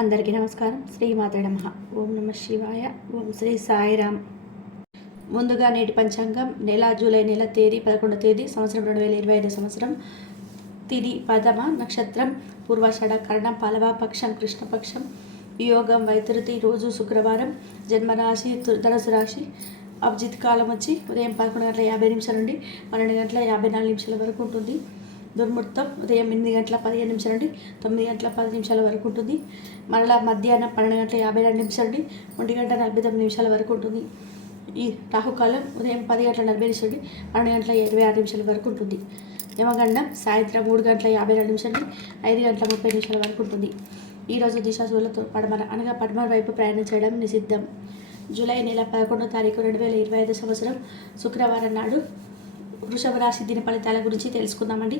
అందరికీ నమస్కారం. శ్రీమాతే నమః. ఓం నమ శివాయ. ఓం శ్రీ సాయిరామ్. ముందుగా నేటి పంచాంగం జూలై నెల తేదీ 11వ తేదీ సంవత్సరం 2025 సంవత్సరం. తిది పదమ నక్షత్రం పూర్వాషాఢ, కరణం పాలవ, పక్షం కృష్ణపక్షం, యోగం వైతృతి, రోజు శుక్రవారం, జన్మరాశి ధనుసు రాశి. అభిజిత్ కాలం వచ్చి ఉదయం 11:50 నుండి 12:54 వరకు ఉంటుంది. దుర్ముహూర్తం ఉదయం 8:15 నుండి 9:10 వరకు ఉంటుంది. మరలా మధ్యాహ్నం 12:52 నుండి 1:49 వరకు ఉంటుంది. ఈ రాహుకాలం ఉదయం 10:40 నుండి 12:26 వరకు ఉంటుంది. యమగండం సాయంత్రం 3:52 నుండి 5:30 వరకు ఉంటుంది. ఈరోజు దిశాశూలతో పడమర అనగా పడమర వైపు ప్రయాణం చేయడం నిషిద్ధం. జూలై నెల 11వ తారీఖు 2025 సంవత్సరం శుక్రవారం నాడు వృషభ రాశి దిన ఫలితాల గురించి తెలుసుకుందామండి.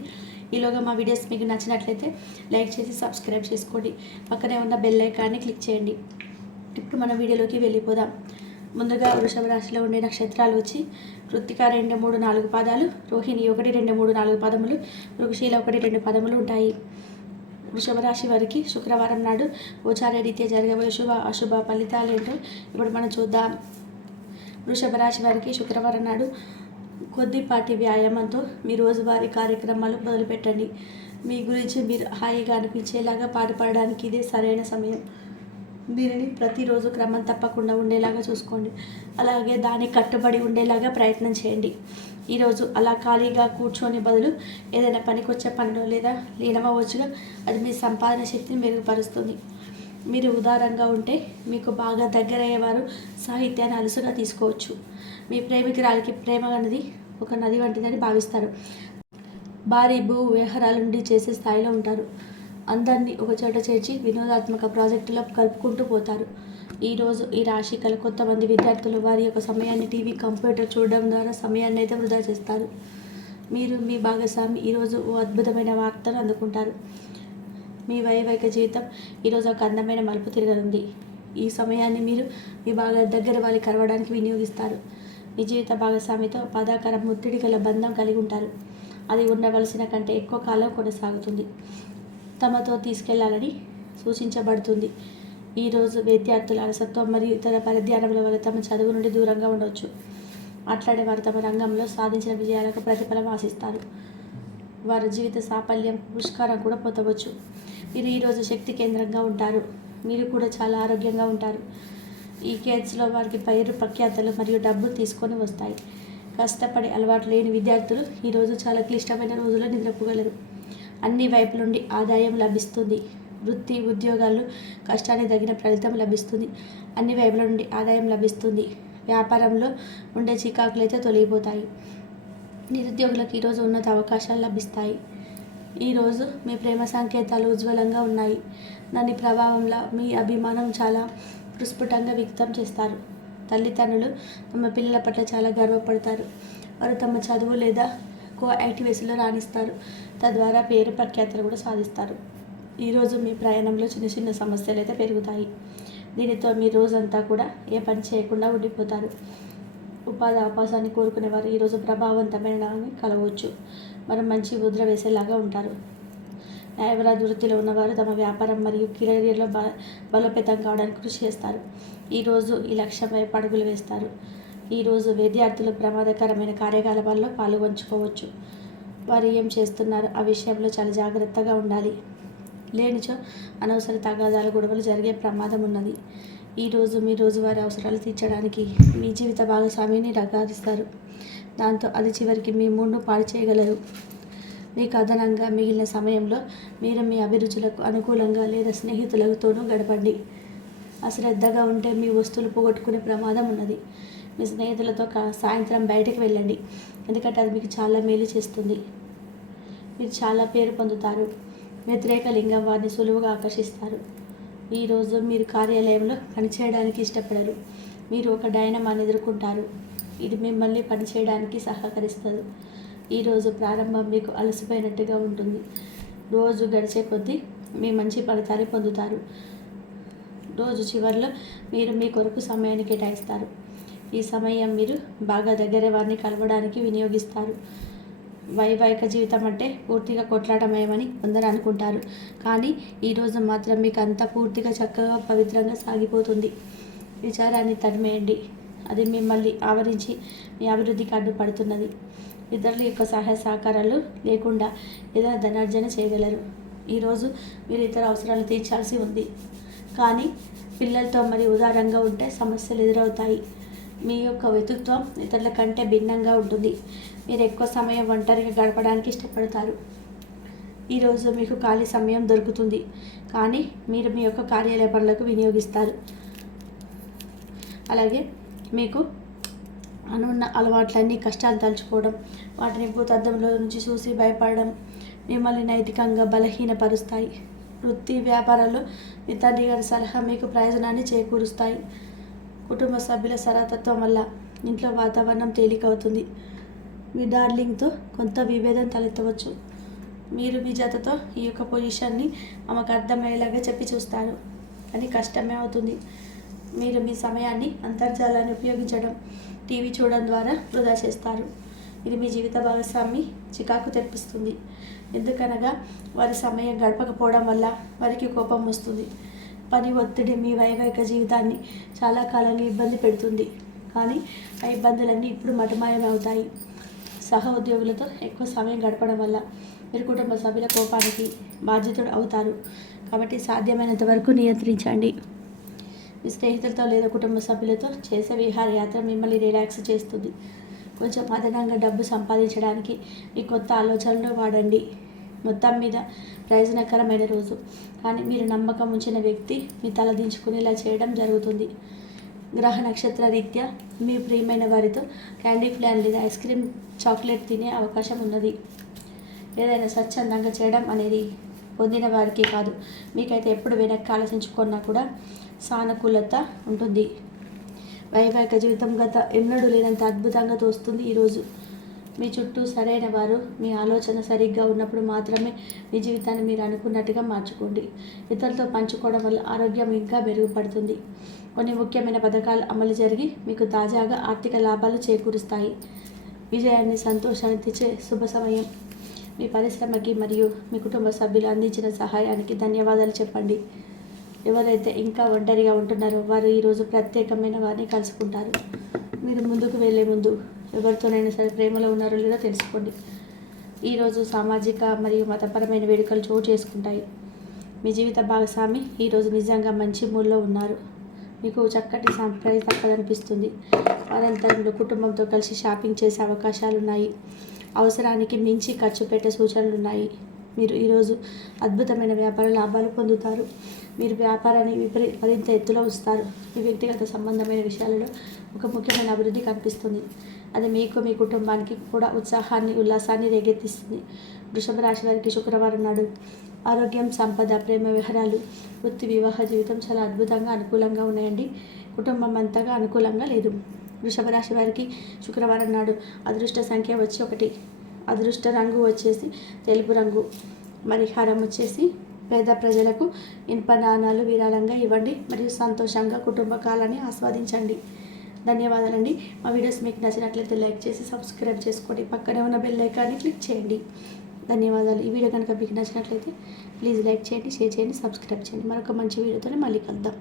ఈలోగా మా వీడియోస్ మీకు నచ్చినట్లయితే లైక్ చేసి సబ్స్క్రైబ్ చేసుకోండి. పక్కనే ఉన్న బెల్ ఐకాన్ని క్లిక్ చేయండి. ఇప్పుడు మన వీడియోలోకి వెళ్ళిపోదాం. ముందుగా వృషభ రాశిలో ఉండే నక్షత్రాలు వచ్చి కృత్తిక 2, 3, 4 పాదాలు, రోహిణి 1, 2, 3, 4 పదములు, మృగశీల 1, 2 పదములు ఉంటాయి. వృషభ రాశి వారికి శుక్రవారం నాడు గోచార రీత్యా జరగబోయే శుభ అశుభ ఫలితాలు ఏంటో ఇప్పుడు మనం చూద్దాం. వృషభ రాశి వారికి శుక్రవారం నాడు కొద్దిపాటి వ్యాయామంతో మీ రోజువారీ కార్యక్రమాలు మొదలుపెట్టండి. మీ గురించి మీరు హాయిగా అనిపించేలాగా పాటుపడడానికి ఇదే సరైన సమయం. దీనిని ప్రతిరోజు క్రమం తప్పకుండా ఉండేలాగా చూసుకోండి. అలాగే దానికి కట్టుబడి ఉండేలాగా ప్రయత్నం చేయండి. ఈరోజు అలా ఖాళీగా కూర్చొని బదులు ఏదైనా పనికొచ్చే పనిలో లేదా లీనమవ్వచ్చుగా అది మీ సంపాదన శక్తిని మెరుగుపరుస్తుంది. మీరు ఉదారంగా ఉంటే మీకు బాగా దగ్గరయ్యేవారు సాహిత్యాన్ని అలుసుగా తీసుకోవచ్చు. మీ ప్రేమికురాలికి ప్రేమ అనేది ఒక నది వంటిదని భావిస్తారు. భారీ భూ వ్యవహారాల నుండి చేసే స్థాయిలో ఉంటారు. అందరినీ ఒక చోట చేర్చి వినోదాత్మక ప్రాజెక్టులో కలుపుకుంటూ పోతారు. ఈరోజు ఈ రాశి గల కొంతమంది విద్యార్థులు వారి యొక్క సమయాన్ని టీవీ, కంప్యూటర్ చూడడం ద్వారా సమయాన్ని అయితే వృధా చేస్తారు. మీరు మీ భాగస్వామి ఈరోజు ఓ అద్భుతమైన వార్తను అందుకుంటారు. మీ వైవాహిక జీవితం ఈరోజు ఒక అందమైన మలుపు తిరగనుంది. ఈ సమయాన్ని మీరు మీ దగ్గర వాళ్ళని కలవడానికి వినియోగిస్తారు. మీ జీవిత భాగస్వామితో బాధాకరం ఒత్తిడి గల బంధం కలిగి ఉంటారు. అది ఉండవలసిన కంటే ఎక్కువ కాలం కొనసాగుతుంది. తమతో తీసుకెళ్లాలని సూచించబడుతుంది. ఈరోజు విద్యార్థుల అలసత్వం మరియు ఇతర పరిధ్యానముల వల్ల తమ చదువు నుండి దూరంగా ఉండవచ్చు. మాట్లాడేవారు తమ రంగంలో సాధించిన విజయాలకు ప్రతిఫలం ఆశిస్తారు. వారి జీవిత సాఫల్యం పురస్కారం కూడా పొందవచ్చు. మీరు ఈరోజు శక్తి కేంద్రంగా ఉంటారు. మీరు కూడా చాలా ఆరోగ్యంగా ఉంటారు. ఈ కేసులో వారికి పైరు ప్రఖ్యాతలు మరియు డబ్బు తీసుకొని వస్తాయి. కష్టపడి అలవాటు లేని విద్యార్థులు ఈరోజు చాలా క్లిష్టమైన రోజుల్లో నిద్రపోగలరు. అన్ని వైపుల నుండి ఆదాయం లభిస్తుంది. వృత్తి ఉద్యోగాల్లో కష్టానికి తగిన ఫలితం లభిస్తుంది. అన్ని వైపుల నుండి ఆదాయం లభిస్తుంది. వ్యాపారంలో ఉండే చికాకులైతే తొలగిపోతాయి. నిరుద్యోగులకు ఈరోజు ఉన్నత అవకాశాలు లభిస్తాయి. ఈరోజు మీ ప్రేమ సంకేతాలు ఉజ్వలంగా ఉన్నాయి. దాని ప్రభావంలో మీ అభిమానం చాలా ప్రస్ఫుటంగా వ్యక్తం చేస్తారు. తల్లిదండ్రులు తమ పిల్లల పట్ల చాలా గర్వపడతారు. వారు తమ చదువు లేదా కో యాక్టివిటీస్లో రాణిస్తారు. తద్వారా పేరు ప్రఖ్యాతలు కూడా సాధిస్తారు. ఈరోజు మీ ప్రయాణంలో చిన్న చిన్న సమస్యలు అయితే పెరుగుతాయి. దీనితో మీ రోజంతా కూడా ఏ పని చేయకుండా ఉండిపోతారు. ఉపాధి అవకాశాన్ని కోరుకునేవారు ఈరోజు ప్రభావవంతమైన కలవచ్చు. మనం మంచి ముద్ర వేసేలాగా ఉంటారు. న్యాయవాద వృత్తిలో ఉన్నవారు తమ వ్యాపారం మరియు కెరీర్లో బలోపేతం కావడానికి కృషి చేస్తారు. ఈరోజు ఈ లక్ష్యంపై అడుగులు వేస్తారు. ఈరోజు విద్యార్థులు ప్రమాదకరమైన కార్యకలాపాల్లో పాల్గొంచుకోవచ్చు. వారు ఏం చేస్తున్నారు ఆ విషయంలో చాలా జాగ్రత్తగా ఉండాలి. లేనిచో అనవసర తగాదాల గొడవలు జరిగే ప్రమాదం ఉన్నది. ఈరోజు మీ రోజువారీ అవసరాలు తీర్చడానికి మీ జీవిత భాగస్వామిని నిరాకరిస్తారు. దాంతో అది చివరికి మీ మూడ్ను పాడు చేయగలరు. మీకు అదనంగా మిగిలిన సమయంలో మీరు మీ అభిరుచులకు అనుకూలంగా లేదా స్నేహితులతోనూ గడపండి. అశ్రద్ధగా ఉంటే మీ వస్తువులు పోగొట్టుకునే ప్రమాదం ఉన్నది. మీ స్నేహితులతో సాయంత్రం బయటకు వెళ్ళండి. ఎందుకంటే అది మీకు చాలా మేలు చేస్తుంది. మీరు చాలా పేరు పొందుతారు. వ్యతిరేక లింగం వారిని సులువుగా ఆకర్షిస్తారు. ఈరోజు మీరు కార్యాలయంలో పనిచేయడానికి ఇష్టపడరు. మీరు ఒక డైనమాని ఎదుర్కొంటారు. ఇది మిమ్మల్ని పనిచేయడానికి సహకరిస్తుంది. ఈరోజు ప్రారంభం మీకు అలసిపోయినట్టుగా ఉంటుంది. రోజు గడిచే కొద్దీ మీ మంచి ఫలితాన్ని పొందుతారు. రోజు చివరిలో మీరు మీ కొరకు సమయాన్ని కేటాయిస్తారు. ఈ సమయం మీరు బాగా దగ్గర వారిని కలవడానికి వినియోగిస్తారు. వైవాహిక జీవితం అంటే పూర్తిగా కొట్లాటమయమని కొందరు అనుకుంటారు. కానీ ఈరోజు మాత్రం మీకు అంతా పూర్తిగా చక్కగా పవిత్రంగా సాగిపోతుంది. విచారాన్ని తరిమేయండి. అది మిమ్మల్ని ఆవరించి మీ అభివృద్ధికి అడ్డుపడుతున్నది. ఇతరుల యొక్క సహాయ సహకారాలు లేకుండా ఏదైనా ధనార్జన చేయగలరు. ఈరోజు మీరు ఇతర అవసరాలు తీర్చాల్సి ఉంది. కానీ పిల్లలతో మరి ఉదారంగా ఉంటే సమస్యలు ఎదురవుతాయి. మీ యొక్క వ్యక్తిత్వం ఇతరుల కంటే భిన్నంగా ఉంటుంది. మీరు ఎక్కువ సమయం ఒంటరిగా గడపడానికి ఇష్టపడతారు. ఈరోజు మీకు ఖాళీ సమయం దొరుకుతుంది, కానీ మీరు మీ యొక్క కార్యాలయ పనులకు వినియోగిస్తారు. అలాగే మీకు అనున్న అలవాట్లన్నీ కష్టాలు తలుచుకోవడం, వాటిని భూతద్దంలో నుంచి చూసి భయపడడం మిమ్మల్ని నైతికంగా బలహీనపరుస్తాయి. వృత్తి వ్యాపారాల్లో మీ తండ్రి గారి సలహా మీకు ప్రయోజనాన్ని చేకూరుస్తాయి. కుటుంబ సభ్యుల సరతత్వం వల్ల ఇంట్లో వాతావరణం తేలికవుతుంది. మీ డార్లింగ్తో కొంత విభేదం తలెత్తవచ్చు. మీరు మీ జతతో ఈ యొక్క పొజిషన్ని ఆమెకు అర్థమయ్యేలాగా చెప్పి చూస్తారు, కానీ కష్టమే అవుతుంది. మీరు మీ సమయాన్ని అంతర్జాలాన్ని ఉపయోగించడం, టీవీ చూడడం ద్వారా వృధా చేస్తారు. ఇది మీ జీవిత భాగస్వామి చికాకు తెప్పిస్తుంది. ఎందుకనగా వారి సమయం గడపకపోవడం వల్ల వారికి కోపం వస్తుంది. పని ఒత్తిడి మీ వైవాహిక జీవితాన్ని చాలా కాలంగా ఇబ్బంది పెడుతుంది. కానీ ఆ ఇబ్బందులన్నీ ఇప్పుడు మటుమాయమవుతాయి. సహ ఉద్యోగులతో ఎక్కువ సమయం గడపడం వల్ల మీరు కుటుంబ సభ్యుల కోపానికి బాధ్యతలు అవుతారు. కాబట్టి సాధ్యమైనంత వరకు నియంత్రించండి. మీ స్నేహితులతో లేదా కుటుంబ సభ్యులతో చేసే విహారయాత్ర మిమ్మల్ని రిలాక్స్ చేస్తుంది. కొంచెం అదనంగా డబ్బు సంపాదించడానికి మీ కొత్త ఆలోచనలు వాడండి. మొత్తం మీద ప్రయోజనకరమైన రోజు, కానీ మీరు నమ్మకం ఉంచిన వ్యక్తి మీ తల దించుకునేలా చేయడం జరుగుతుంది. గ్రహ నక్షత్ర రీత్యా మీ ప్రియమైన వారితో క్యాండీ ఫ్లాన్ లేదా ఐస్ క్రీమ్ చాక్లెట్ తినే అవకాశం ఉన్నది. ఏదైనా స్వచ్ఛందంగా చేయడం అనేది పొందిన వారికి కాదు, మీకైతే ఎప్పుడు వెనక్కి ఆలోచించుకున్నా కూడా సానుకూలత ఉంటుంది. వైవాహిక జీవితం గత ఎన్నడూ లేనంత అద్భుతంగా తోస్తుంది. ఈరోజు మీ చుట్టూ సరైన వారు, మీ ఆలోచన సరిగ్గా ఉన్నప్పుడు మాత్రమే మీ జీవితాన్ని మీరు అనుకున్నట్టుగా మార్చుకోండి. ఇతరులతో పంచుకోవడం వల్ల ఆరోగ్యం ఇంకా మెరుగుపడుతుంది. కొన్ని ముఖ్యమైన పథకాలు అమలు జరిగి మీకు తాజాగా ఆర్థిక లాభాలు చేకూరుస్తాయి. విజయాన్ని, సంతోషాన్ని తెచ్చే శుభ సమయం. మీ పరిశ్రమకి మరియు మీ కుటుంబ సభ్యులు అందించిన సహాయానికి ధన్యవాదాలు చెప్పండి. ఎవరైతే ఇంకా ఒంటరిగా ఉంటున్నారో వారు ఈరోజు ప్రత్యేకమైన వారిని కలుసుకుంటారు. మీరు ముందుకు వెళ్ళే ముందు ఎవరితోనైనా సరే ప్రేమలో ఉన్నారో లేదో తెలుసుకోండి. ఈరోజు సామాజిక మరియు మతపరమైన వేడుకలు చోటు చేసుకుంటాయి. మీ జీవిత భాగస్వామి ఈరోజు నిజంగా మంచి మూడ్లో ఉన్నారు. మీకు చక్కటి సర్ప్రైజ్ తప్పదనిపిస్తుంది. వారాంతరంలో కుటుంబంతో కలిసి షాపింగ్ చేసే అవకాశాలు ఉన్నాయి. అవసరానికి మించి ఖర్చు పెట్టే సూచనలు ఉన్నాయి. మీరు ఈరోజు అద్భుతమైన వ్యాపార లాభాలు పొందుతారు. మీరు వ్యాపారాన్ని మరింత ఎత్తులో ఉంచుతారు. మీ వ్యక్తిగత సంబంధమైన విషయాలలో ఒక ముఖ్యమైన అభివృద్ధి కనిపిస్తుంది. అది మీకు, మీ కుటుంబానికి కూడా ఉత్సాహాన్ని, ఉల్లాసాన్ని రేకెత్తిస్తుంది. వృషభ రాశి వారికి శుక్రవారం నాడు ఆరోగ్యం, సంపద, ప్రేమ వ్యవహారాలు, వృత్తి, వివాహ జీవితం చాలా అద్భుతంగా అనుకూలంగా ఉన్నాయండి. కుటుంబం అంతగా అనుకూలంగా లేదు. వృషభ రాశి వారికి శుక్రవారం నాడు అదృష్ట సంఖ్య వచ్చి 1, అదృష్ట రంగు వచ్చేసి తెలుపు రంగు, పరిహారం వచ్చేసి పేద ప్రజలకు ఇనుప నాణాలు విరాళంగా ఇవ్వండి మరియు సంతోషంగా కుటుంబ కాలాన్ని ఆస్వాదించండి. ధన్యవాదాలండి. మా వీడియోస్ మీకు నచ్చినట్లయితే లైక్ చేసి సబ్స్క్రైబ్ చేసుకోండి. పక్కనే ఉన్న బెల్ ఐకాన్ని క్లిక్ చేయండి. ధన్యవాదాలు. ఈ వీడియో కనుక మీకు నచ్చినట్లయితే ప్లీజ్ లైక్ చేయండి, షేర్ చేయండి, సబ్స్క్రైబ్ చేయండి. మరొక మంచి వీడియోతో మళ్ళీ కలుద్దాం.